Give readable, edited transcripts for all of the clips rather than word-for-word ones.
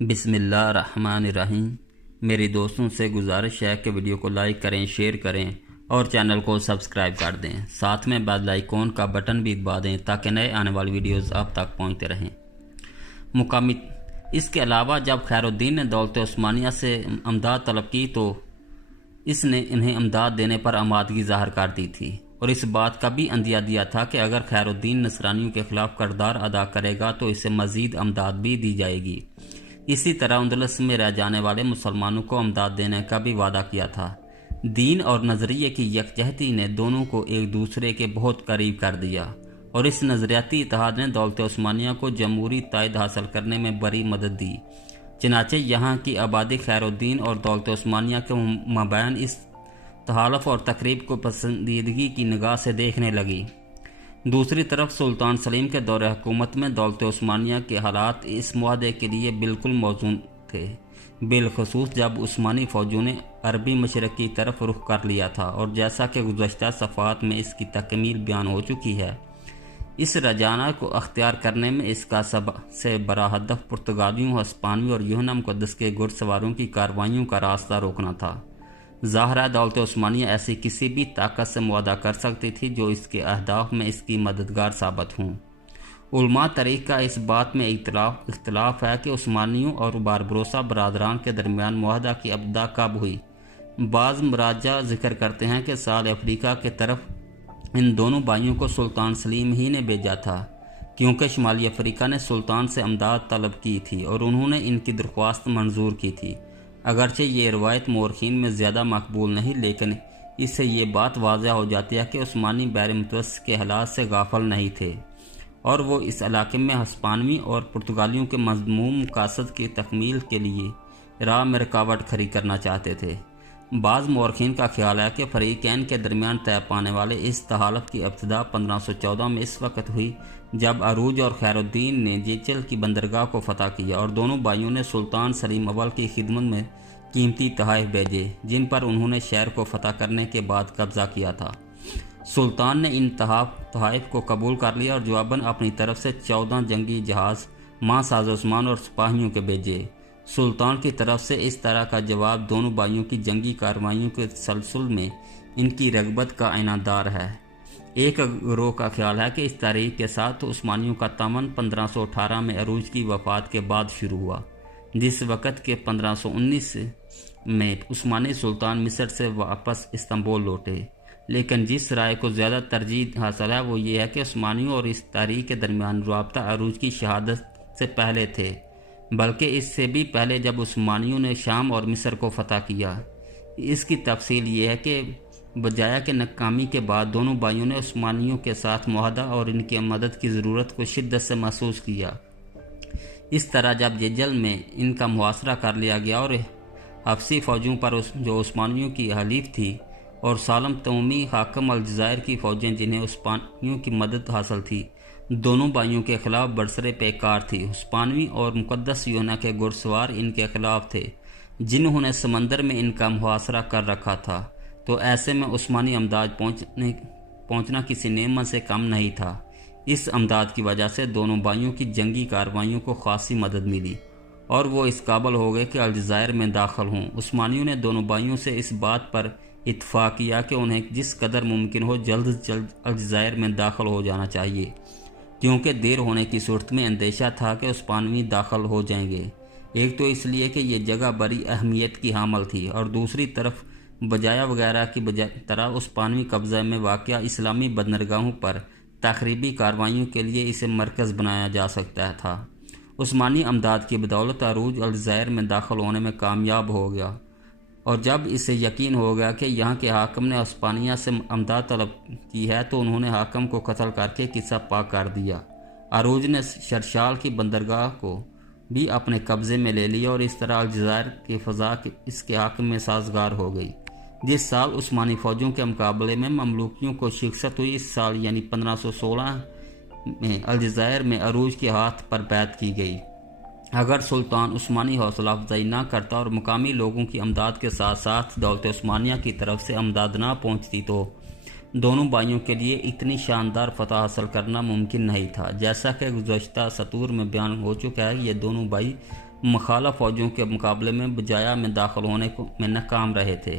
بسم اللہ الرحمن الرحیم۔ میری دوستوں سے گزارش ہے کہ ویڈیو کو لائک کریں، شیئر کریں اور چینل کو سبسکرائب کر دیں، ساتھ میں بیل آئیکن کا بٹن بھی دبا دیں تاکہ نئے آنے والی ویڈیوز آپ تک پہنچتے رہیں۔ مقامی اس کے علاوہ جب خیر الدین نے دولت عثمانیہ سے امداد طلب کی تو اس نے انہیں امداد دینے پر آمادگی ظاہر کر دی تھی اور اس بات کا بھی اندیہ دیا تھا کہ اگر خیر الدین نصرانیوں کے خلاف کردار ادا کرے گا تو اسے مزید امداد بھی دی جائے گی۔ اسی طرح اندلس میں رہ جانے والے مسلمانوں کو امداد دینے کا بھی وعدہ کیا تھا۔ دین اور نظریے کی یکجہتی نے دونوں کو ایک دوسرے کے بہت قریب کر دیا اور اس نظریاتی اتحاد نے دولت عثمانیہ کو جمہوری تائید حاصل کرنے میں بڑی مدد دی۔ چنانچہ یہاں کی آبادی خیر الدین اور دولت عثمانیہ کے مابین اس تحالف اور تقریب کو پسندیدگی کی نگاہ سے دیکھنے لگی۔ دوسری طرف سلطان سلیم کے دور حکومت میں دولت عثمانیہ کے حالات اس معاہدے کے لیے بالکل موزوں تھے، بالخصوص جب عثمانی فوجوں نے عربی مشرق کی طرف رخ کر لیا تھا، اور جیسا کہ گزشتہ صفحات میں اس کی تکمیل بیان ہو چکی ہے، اس رجحانہ کو اختیار کرنے میں اس کا سب سے بڑا ہدف پرتگالیوں، ہسپانوی اور یونان مقدس کے گھڑ سواروں کی کارروائیوں کا راستہ روکنا تھا۔ ظاہر ہے دولت عثمانیہ ایسی کسی بھی طاقت سے معاہدہ کر سکتی تھی جو اس کے اہداف میں اس کی مددگار ثابت ہوں۔ علماء تاریخ کا اس بات میں اختلاف ہے کہ عثمانیوں اور باربروسا برادران کے درمیان معاہدہ کی ابتدا کب ہوئی۔ بعض مراجع ذکر کرتے ہیں کہ سال افریقہ کے طرف ان دونوں بھائیوں کو سلطان سلیم ہی نے بھیجا تھا، کیونکہ شمالی افریقہ نے سلطان سے امداد طلب کی تھی اور انہوں نے ان کی درخواست منظور کی تھی۔ اگرچہ یہ روایت مورخین میں زیادہ مقبول نہیں، لیکن اس سے یہ بات واضح ہو جاتی ہے کہ عثمانی بحر متوسط کے حالات سے غافل نہیں تھے اور وہ اس علاقے میں ہسپانوی اور پرتگالیوں کے مذموم مقاصد کی تکمیل کے لیے راہ میں رکاوٹ کھڑی کرنا چاہتے تھے۔ بعض مورخین کا خیال ہے کہ فریقین کے درمیان طے پانے والے اس تحالف کی ابتدا 1514 میں اس وقت ہوئی جب عروج اور خیر الدین نے جیچل کی بندرگاہ کو فتح کیا اور دونوں بھائیوں نے سلطان سلیم اول کی خدمت میں قیمتی تحائف بھیجے جن پر انہوں نے شہر کو فتح کرنے کے بعد قبضہ کیا تھا۔ سلطان نے ان تحائف کو قبول کر لیا اور جواباً اپنی طرف سے 14 جنگی جہاز، ماں ساز و سامان اور سپاہیوں کے بھیجے۔ سلطان کی طرف سے اس طرح کا جواب دونوں بھائیوں کی جنگی کارروائیوں کے تسلسل میں ان کی رغبت کا اعلان ہے۔ ایک گروہ کا خیال ہے کہ اس تاریخ کے ساتھ عثمانیوں کا تمن 1518 میں عروج کی وفات کے بعد شروع ہوا، جس وقت کے 1519 میں عثمانی سلطان مصر سے واپس استنبول لوٹے۔ لیکن جس رائے کو زیادہ ترجیح حاصل ہے وہ یہ ہے کہ عثمانیوں اور اس تاریخ کے درمیان رابطہ عروج کی شہادت سے پہلے تھے، بلکہ اس سے بھی پہلے جب عثمانیوں نے شام اور مصر کو فتح کیا۔ اس کی تفصیل یہ ہے کہ بجائے کہ ناکامی کے بعد دونوں بھائیوں نے عثمانیوں کے ساتھ معاہدہ اور ان کی مدد کی ضرورت کو شدت سے محسوس کیا۔ اس طرح جب جیجل میں ان کا محاصرہ کر لیا گیا اور حبشی فوجوں پر جو عثمانیوں کی حلیف تھی، اور سالم تومی حاکم الجزائر کی فوجیں جنہیں عثمانیوں کی مدد حاصل تھی، دونوں بھائیوں کے خلاف برسر پیکار تھی۔ ہسپانوی اور مقدس یونا کے گھڑ سوار ان کے خلاف تھے جنہوں نے سمندر میں ان کا محاصرہ کر رکھا تھا، تو ایسے میں عثمانی امداد پہنچنا کسی نعمت سے کم نہیں تھا۔ اس امداد کی وجہ سے دونوں بھائیوں کی جنگی کارروائیوں کو خاصی مدد ملی اور وہ اس قابل ہو گئے کہ الجزائر میں داخل ہوں۔ عثمانیوں نے دونوں بھائیوں سے اس بات پر اتفاق کیا کہ انہیں جس قدر ممکن ہو جلد از جلد الجزائر میں داخل ہو جانا چاہیے، کیونکہ دیر ہونے کی صورت میں اندیشہ تھا کہ عثمانوی داخل ہو جائیں گے۔ ایک تو اس لیے کہ یہ جگہ بڑی اہمیت کی حامل تھی، اور دوسری طرف بجایا وغیرہ کی طرح عثمانوی قبضہ میں واقع اسلامی بندرگاہوں پر تخریبی کارروائیوں کے لیے اسے مرکز بنایا جا سکتا تھا۔ عثمانی امداد کی بدولت عروج الجزائر میں داخل ہونے میں کامیاب ہو گیا، اور جب اسے یقین ہو گیا کہ یہاں کے حاکم نے ہسپانیہ سے امداد طلب کی ہے تو انہوں نے حاکم کو قتل کر کے قصہ پاک کر دیا۔ عروج نے شرشال کی بندرگاہ کو بھی اپنے قبضے میں لے لیا اور اس طرح الجزائر کی فضا اس کے حاکم میں سازگار ہو گئی۔ جس سال عثمانی فوجوں کے مقابلے میں مملوکیوں کو شکست ہوئی، اس سال یعنی 1516 میں الجزائر میں عروج کے ہاتھ پر بیعت کی گئی۔ اگر سلطان عثمانی حوصلہ افزائی نہ کرتا اور مقامی لوگوں کی امداد کے ساتھ ساتھ دولت عثمانیہ کی طرف سے امداد نہ پہنچتی تو دونوں بھائیوں کے لیے اتنی شاندار فتح حاصل کرنا ممکن نہیں تھا۔ جیسا کہ گزشتہ سطور میں بیان ہو چکا ہے، یہ دونوں بھائی مخالف فوجوں کے مقابلے میں بجایا میں داخل ہونے میں ناکام رہے تھے۔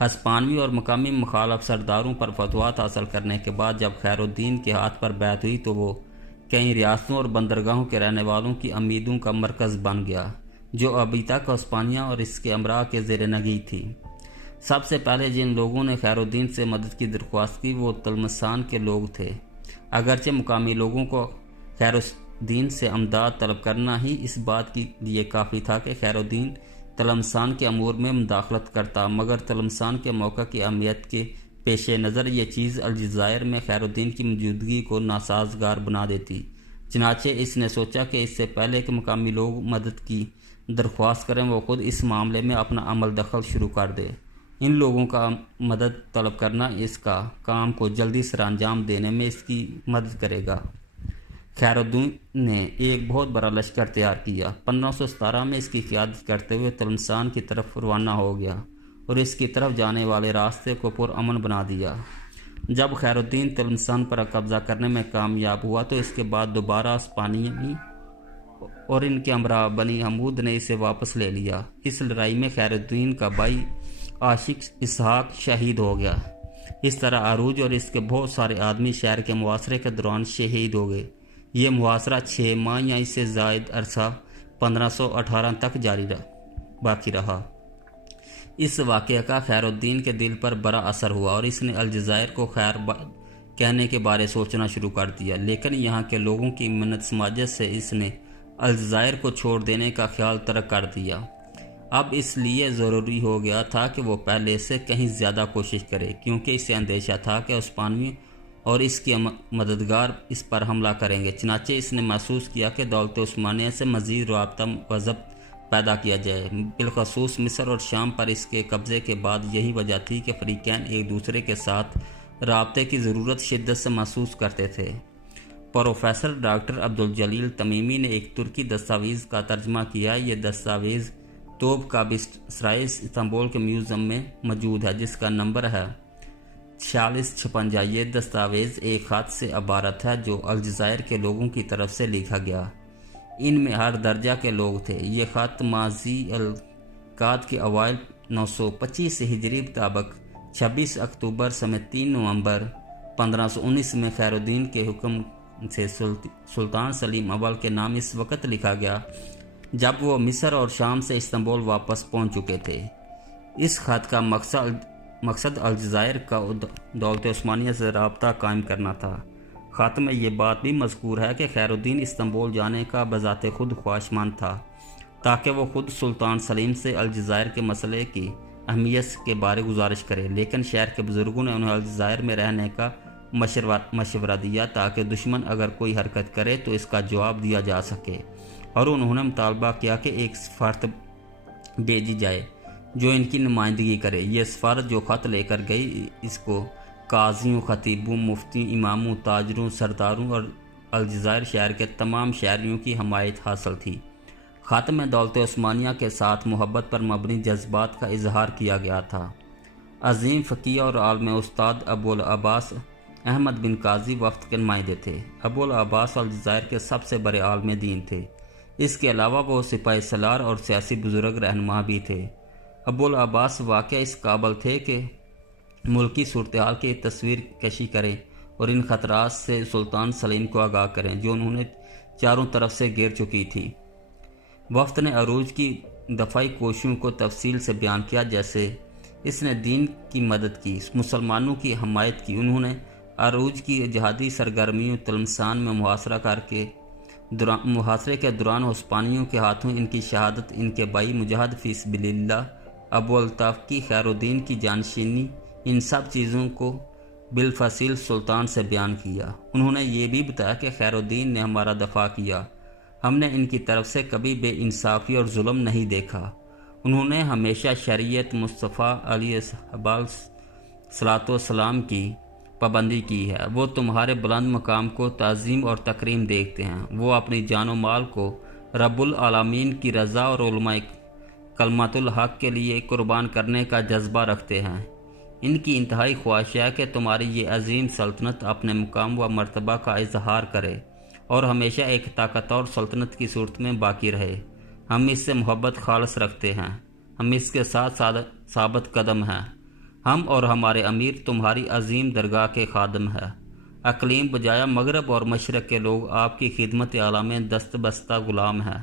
ہسپانوی اور مقامی مخالف سرداروں پر فتوحات حاصل کرنے کے بعد جب خیر الدین کے ہاتھ پر بیعت ہوئی تو وہ کئی ریاستوں اور بندرگاہوں کے رہنے والوں کی امیدوں کا مرکز بن گیا، جو ابھی تک ہسپانیہ اور اس کے امراء کے زیر نگیں تھی۔ سب سے پہلے جن لوگوں نے خیر الدین سے مدد کی درخواست کی وہ تلمسان کے لوگ تھے۔ اگرچہ مقامی لوگوں کو خیر الدین سے امداد طلب کرنا ہی اس بات کے لیے کافی تھا کہ خیر الدین تلمسان کے امور میں مداخلت کرتا، مگر تلمسان کے موقع کی اہمیت کے پیش نظر یہ چیز الجزائر میں خیر الدین کی موجودگی کو ناسازگار بنا دیتی۔ چنانچہ اس نے سوچا کہ اس سے پہلے کہ مقامی لوگ مدد کی درخواست کریں وہ خود اس معاملے میں اپنا عمل دخل شروع کر دے۔ ان لوگوں کا مدد طلب کرنا اس کا کام کو جلدی سر انجام دینے میں اس کی مدد کرے گا۔ خیر الدین نے ایک بہت بڑا لشکر تیار کیا۔ 1517 میں اس کی قیادت کرتے ہوئے تلمسان کی طرف روانہ ہو گیا اور اس کی طرف جانے والے راستے کو پرامن بنا دیا۔ جب خیر الدین تلمسان پر قبضہ کرنے میں کامیاب ہوا تو اس کے بعد دوبارہ ہسپانوی اور ان کے امراء بنی حمود نے اسے واپس لے لیا۔ اس لڑائی میں خیر الدین کا بھائی عاشق اسحاق شہید ہو گیا۔ اس طرح عروج اور اس کے بہت سارے آدمی شہر کے محاصرے کے دوران شہید ہو گئے۔ یہ محاصرہ 6 ماہ یا اس سے زائد عرصہ 1518 تک باقی رہا۔ اس واقعہ کا خیر الدین کے دل پر بڑا اثر ہوا اور اس نے الجزائر کو خیر کہنے کے بارے سوچنا شروع کر دیا، لیکن یہاں کے لوگوں کی منت سماجت سے اس نے الجزائر کو چھوڑ دینے کا خیال ترک کر دیا۔ اب اس لیے ضروری ہو گیا تھا کہ وہ پہلے سے کہیں زیادہ کوشش کرے، کیونکہ اسے اندیشہ تھا کہ عثمانوی اور اس کے مددگار اس پر حملہ کریں گے۔ چنانچہ اس نے محسوس کیا کہ دولت عثمانیہ سے مزید رابطہ و ضبط پیدا کیا جائے۔ بالخصوص مصر اور شام پر اس کے قبضے کے بعد یہی وجہ تھی کہ فریقین ایک دوسرے کے ساتھ رابطے کی ضرورت شدت سے محسوس کرتے تھے۔ پروفیسر ڈاکٹر عبدالجلیل تمیمی نے ایک ترکی دستاویز کا ترجمہ کیا۔ یہ دستاویز توپ کا سرائے استنبول کے میوزیم میں موجود ہے، جس کا نمبر ہے 4656۔ یہ دستاویز ایک خط سے عبارت ہے جو الجزائر کے لوگوں کی طرف سے لکھا گیا۔ ان میں ہر درجہ کے لوگ تھے۔ یہ خط ماضی القاد کے اوائل 925 ہجری مطابق 26 اکتوبر سمیت 3 نومبر 1519 میں خیر الدین کے حکم سے سلطان سلیم اول کے نام اس وقت لکھا گیا جب وہ مصر اور شام سے استنبول واپس پہنچ چکے تھے۔ اس خط کا مقصد الجزائر کا دولت عثمانیہ سے رابطہ قائم کرنا تھا۔ خط میں یہ بات بھی مذکور ہے کہ خیر الدین استنبول جانے کا بذات خود خواہشمند تھا تاکہ وہ خود سلطان سلیم سے الجزائر کے مسئلے کی اہمیت کے بارے گزارش کرے، لیکن شہر کے بزرگوں نے انہیں الجزائر میں رہنے کا مشورہ دیا تاکہ دشمن اگر کوئی حرکت کرے تو اس کا جواب دیا جا سکے، اور انہوں نے مطالبہ کیا کہ ایک سفارت بھیجی جائے جو ان کی نمائندگی کرے۔ یہ سفارت جو خط لے کر گئی اس کو قاضیوں، خطیبوں، مفتیوں، اماموں، تاجروں، سرداروں اور الجزائر شہر کے تمام شہریوں کی حمایت حاصل تھی۔ خط میں دولت عثمانیہ کے ساتھ محبت پر مبنی جذبات کا اظہار کیا گیا تھا۔ عظیم فقیہ اور عالم استاد ابو العباس احمد بن قاضی وفد کے نمائندے تھے۔ ابو العباس الجزائر کے سب سے بڑے عالم دین تھے۔ اس کے علاوہ وہ سپاہی سالار اور سیاسی بزرگ رہنما بھی تھے۔ ابو العباس واقع اس قابل تھے کہ ملکی صورتحال کی تصویر کشی کریں اور ان خطرات سے سلطان سلیم کو آگاہ کریں جو انہوں نے چاروں طرف سے گھیر چکی تھی۔ وفد نے عروج کی دفاعی کوششوں کو تفصیل سے بیان کیا، جیسے اس نے دین کی مدد کی، مسلمانوں کی حمایت کی۔ انہوں نے عروج کی جہادی سرگرمیوں، تلمسان میں محاصرے کے دوران ہسپانیوں کے ہاتھوں ان کی شہادت، ان کے بھائی مجاہد فی سبیل اللہ ابو الطاف کی خیر الدین کی جانشینی، ان سب چیزوں کو بالفصیل سلطان سے بیان کیا۔ انہوں نے یہ بھی بتایا کہ خیر الدین نے ہمارا دفاع کیا، ہم نے ان کی طرف سے کبھی بے انصافی اور ظلم نہیں دیکھا۔ انہوں نے ہمیشہ شریعت مصطفیٰ علیہ الصلوۃ والسلام کی پابندی کی ہے۔ وہ تمہارے بلند مقام کو تعظیم اور تکریم دیکھتے ہیں۔ وہ اپنی جان و مال کو رب العالمین کی رضا اور علماء کلمت الحق کے لیے قربان کرنے کا جذبہ رکھتے ہیں۔ ان کی انتہائی خواہش ہے کہ تمہاری یہ عظیم سلطنت اپنے مقام و مرتبہ کا اظہار کرے اور ہمیشہ ایک طاقتور سلطنت کی صورت میں باقی رہے۔ ہم اس سے محبت خالص رکھتے ہیں، ہم اس کے ساتھ ثابت قدم ہیں۔ ہم اور ہمارے امیر تمہاری عظیم درگاہ کے خادم ہیں۔ اقلیم بجایا مغرب اور مشرق کے لوگ آپ کی خدمت اعلیٰ میں دست بستہ غلام ہیں۔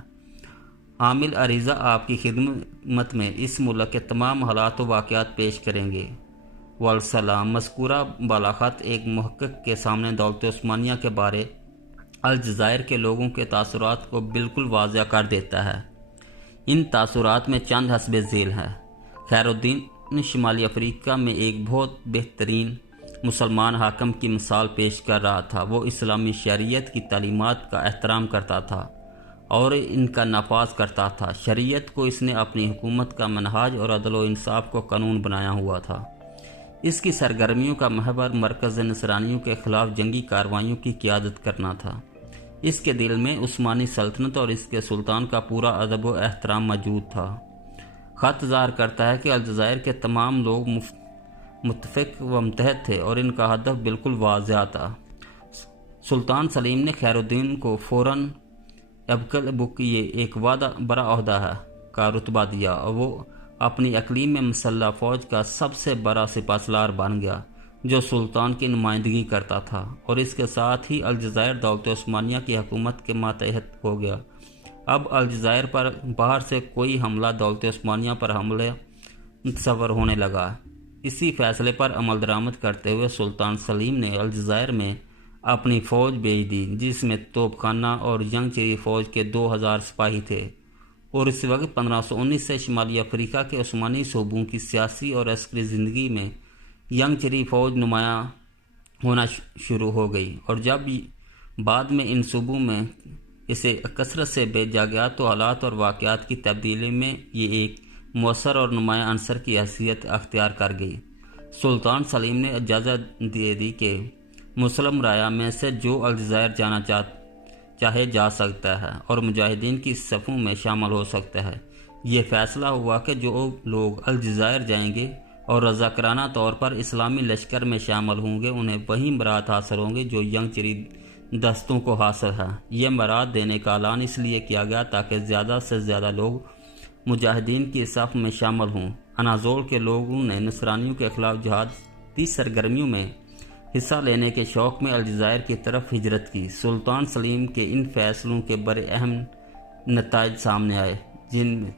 عامل عریضہ آپ کی خدمت میں اس ملک کے تمام حالات و واقعات پیش کریں گے۔ والسلام۔ مذکورہ بالاخط ایک محقق کے سامنے دولت عثمانیہ کے بارے الجزائر کے لوگوں کے تاثرات کو بالکل واضح کر دیتا ہے۔ ان تاثرات میں چند حسب ذیل ہیں۔ خیر الدین شمالی افریقہ میں ایک بہت بہترین مسلمان حاکم کی مثال پیش کر رہا تھا۔ وہ اسلامی شریعت کی تعلیمات کا احترام کرتا تھا اور ان کا نفاذ کرتا تھا۔ شریعت کو اس نے اپنی حکومت کا منہاج اور عدل و انصاف کو قانون بنایا ہوا تھا۔ اس کی سرگرمیوں کا محور مرکز نصرانیوں کے خلاف جنگی کارروائیوں کی قیادت کرنا تھا۔ اس کے دل میں عثمانی سلطنت اور اس کے سلطان کا پورا ادب و احترام موجود تھا۔ خط ظاہر کرتا ہے کہ الجزائر کے تمام لوگ متفق و متحد تھے اور ان کا ہدف بالکل واضح تھا۔ سلطان سلیم نے خیر الدین کو فوراً ابک یہ ایک بڑا عہدہ ہے کا رتبہ دیا اور وہ اپنی اقلیم میں مسلح فوج کا سب سے بڑا سپہ سالار بن گیا جو سلطان کی نمائندگی کرتا تھا، اور اس کے ساتھ ہی الجزائر دولت عثمانیہ کی حکومت کے ماتحت ہو گیا۔ اب الجزائر پر باہر سے کوئی حملہ دولت عثمانیہ پر حملے تصور ہونے لگا۔ اسی فیصلے پر عمل درآمد کرتے ہوئے سلطان سلیم نے الجزائر میں اپنی فوج بھیج دی، جس میں توپ خانہ اور ینگ چیری فوج کے 2000 سپاہی تھے، اور اس وقت 1519 سے شمالی افریقہ کے عثمانی صوبوں کی سیاسی اور عسکری زندگی میں ینگ چیری فوج نمایاں ہونا شروع ہو گئی، اور جب بعد میں ان صوبوں میں اسے کثرت سے بھیجا گیا تو حالات اور واقعات کی تبدیلی میں یہ ایک مؤثر اور نمایاں عنصر کی حیثیت اختیار کر گئی۔ سلطان سلیم نے اجازت دے دی کہ مسلم رایا میں سے جو الجزائر جانا چاہے جا سکتا ہے اور مجاہدین کی صفوں میں شامل ہو سکتا ہے۔ یہ فیصلہ ہوا کہ جو لوگ الجزائر جائیں گے اور رضاکارانہ طور پر اسلامی لشکر میں شامل ہوں گے انہیں وہی مراد حاصل ہوں گے جو ینگ چیری دستوں کو حاصل ہے۔ یہ مراد دینے کا اعلان اس لیے کیا گیا تاکہ زیادہ سے زیادہ لوگ مجاہدین کی صف میں شامل ہوں۔ اناضول کے لوگوں نے نصرانیوں کے خلاف جہادی سرگرمیوں میں حصہ لینے کے شوق میں الجزائر کی طرف ہجرت کی۔ سلطان سلیم کے ان فیصلوں کے بڑے اہم نتائج سامنے آئے، جن میں